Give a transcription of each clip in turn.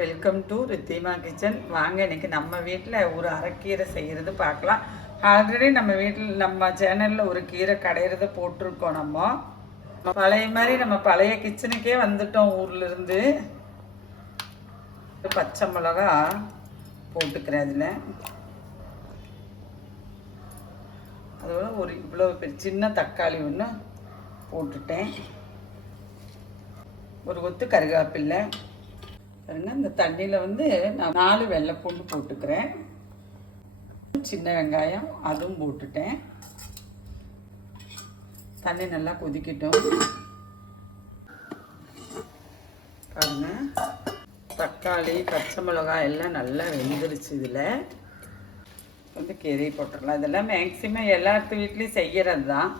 Welcome to Ridhima kitchen. வாங்க இன்னைக்கு நம்ம வீட்டில் ஒரு அரைக்கீரை செய்கிறது பார்க்கலாம். ஆல்ரெடி நம்ம சேனலில் ஒரு கீரை கடையிறத போட்டிருக்கோம். நம்ம பழைய மாதிரி நம்ம பழைய கிச்சனுக்கே வந்துட்டோம் ஊர்லேருந்து. பச்சை மிளகா போட்டுக்கிறேன் அதில். அதோட ஒரு இவ்வளோ பெரிய சின்ன தக்காளி ஒன்று போட்டுட்டேன். ஒரு கொத்து கருவேப்பிலை பாருங்க. இந்த தண்ணியில் வந்து நான் 4 வெள்ளைப்பூண்டு போட்டுக்கிறேன். சின்ன வெங்காயம் அதுவும் போட்டுட்டேன். தண்ணி நல்லா கொதிக்கட்டும். பாருங்க, தக்காளி பச்சை மிளகாய் எல்லாம் நல்லா வெந்துருச்சு. இதில் வந்து கீரை போட்டுடலாம். இதெல்லாம் மேக்சிமம் எல்லாத்து வீட்லேயும் செய்கிறது தான்.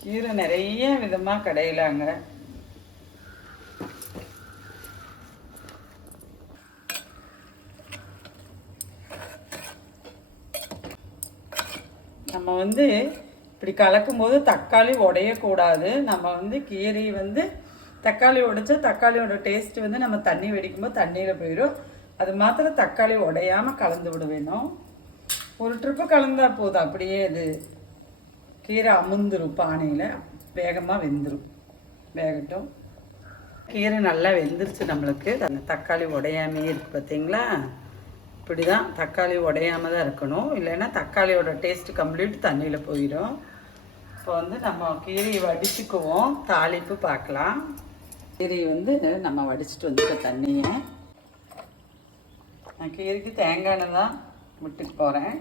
கீரை நிறைய விதமாக கடையிலாங்க. நம்ம வந்து இப்படி கலக்கும் போது தக்காளி உடையக்கூடாது. நம்ம வந்து கீரை வந்து தக்காளி உடைச்சா தக்காளியோட டேஸ்ட்டு வந்து நம்ம தண்ணி வெடிக்கும்போது தண்ணியில் போயிடும். அது மாத்திரம் தக்காளி உடையாமல் கலந்து விட வேணும். ஒரு ட்ரிப்பு கலந்தால் போதும், அப்படியே அது கீரை அமுந்துரும். பானையில் வேகமாக வெந்துடும். வேகட்டும். கீரை நல்லா வெந்துருச்சு நம்மளுக்கு. அந்த தக்காளி உடையாமே இருக்குது பார்த்தீங்களா? இப்படி தான் தக்காளி உடையாமல் தான் இருக்கணும், இல்லைன்னா தக்காளியோட டேஸ்ட்டு கம்ப்ளீட் தண்ணியில் போயிடும். இப்போ வந்து நம்ம கீரையை வடிச்சுக்குவோம். தாளிப்பு பார்க்கலாம். கீரையை வந்து நம்ம வடிச்சிட்டு வந்துட்ட தண்ணியை நான் கீரைக்கு தேங்காய் எண்ணெய் தான் விட்டுட்டு போகிறேன்.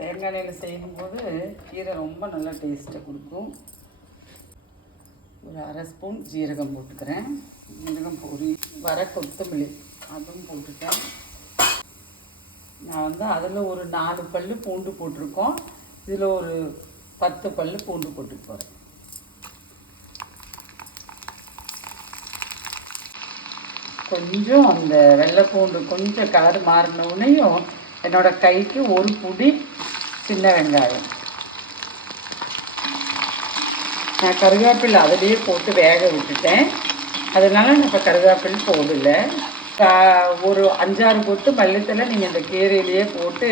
தேங்காய் எண்ணெயில் செய்யும்போது கீரை ரொம்ப நல்லா டேஸ்ட்டை கொடுக்கும். ஒரு 1/2 ஸ்பூன் ஜீரகம் போட்டுக்கிறேன். ஜீரகம் பொரி வர கொத்தமல்லி அதுவும் போட்டுட்டேன். நான் வந்து அதில் ஒரு 4 பல்லு பூண்டு போட்டிருக்கோம். இதில் ஒரு 10 பல்லு பூண்டு போட்டுட்டு போகிறேன். கொஞ்சம் அந்த வெள்ளை பூண்டு கொஞ்சம் கலர் மாறினோடனையும் என்னோடய கைக்கு ஒரு புடி சின்ன வெங்காயம். நான் கருவேப்பிலை அதிலேயே போட்டு வேக விட்டுட்டேன். அதனால நான் இப்போ கருவேப்பிலை போடலை. ஒரு 5-6 கொத்து மல்லித்தலை நீங்கள் இந்த கீரையிலேயே போட்டு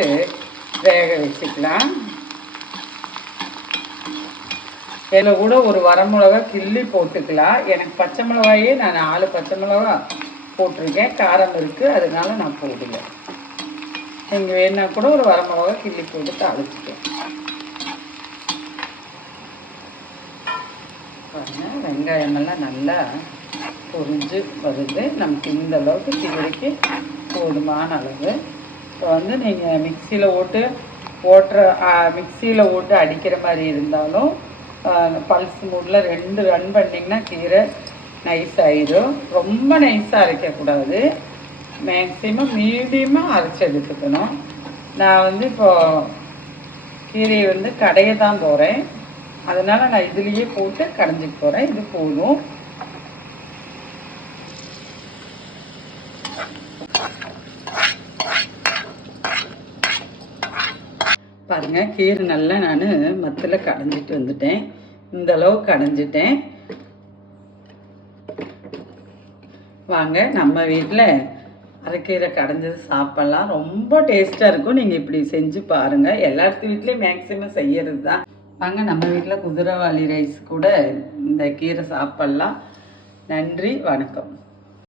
வேக வச்சுக்கலாம். இதில் கூட ஒரு வரமிளகா கிள்ளி போட்டுக்கலாம். எனக்கு பச்சை மிளகாயே நான் 4 பச்சை மிளகா போட்டிருக்கேன். காரம் இருக்குது, அதனால நான் போடல. நீங்கள் வேணா கூட ஒரு வரமிளகா கிள்ளி போட்டு தாளிச்சுக்கேன். பாருங்கள், வெங்காயமெல்லாம் நல்லா பொரிஞ்சு வருது. நமக்கு இந்த அளவுக்கு கீரைக்கு போதுமான அளவு. இப்போ வந்து நீங்கள் மிக்சியில் ஓட்டு அடிக்கிற மாதிரி இருந்தாலும் பல்ஸ் மூடில் 2 ரன் பண்ணிங்கன்னா கீரை நைஸ் ஆகிடும். ரொம்ப நைஸாக அரைக்கக்கூடாது, மேக்ஸிமம் மீடியமாக அரைச்சி எடுத்துக்கணும். நான் வந்து இப்போது கீரையை வந்து கடைய தான் போகிறேன், அதனால் நான் இதுலேயே போட்டு கடைஞ்சிட்டு போகிறேன். இது போதும். பாருங்கள், கீரை நல்லா நான் மத்தில் கடைஞ்சிட்டு வந்துட்டேன். இந்த அளவு கடைஞ்சிட்டேன். வாங்க நம்ம வீட்டில் அரைக்கீரை கடைஞ்சது சாப்பிட்லாம். ரொம்ப டேஸ்ட்டாக இருக்கும். நீங்கள் இப்படி செஞ்சு பாருங்கள். எல்லாத்து வீட்லேயும் மேக்ஸிமம் செய்கிறது தான். வாங்க நம்ம வீட்டில் குதிரைவாலி ரைஸ் கூட இந்த கீரை சாப்பிட்லாம். நன்றி, வணக்கம்.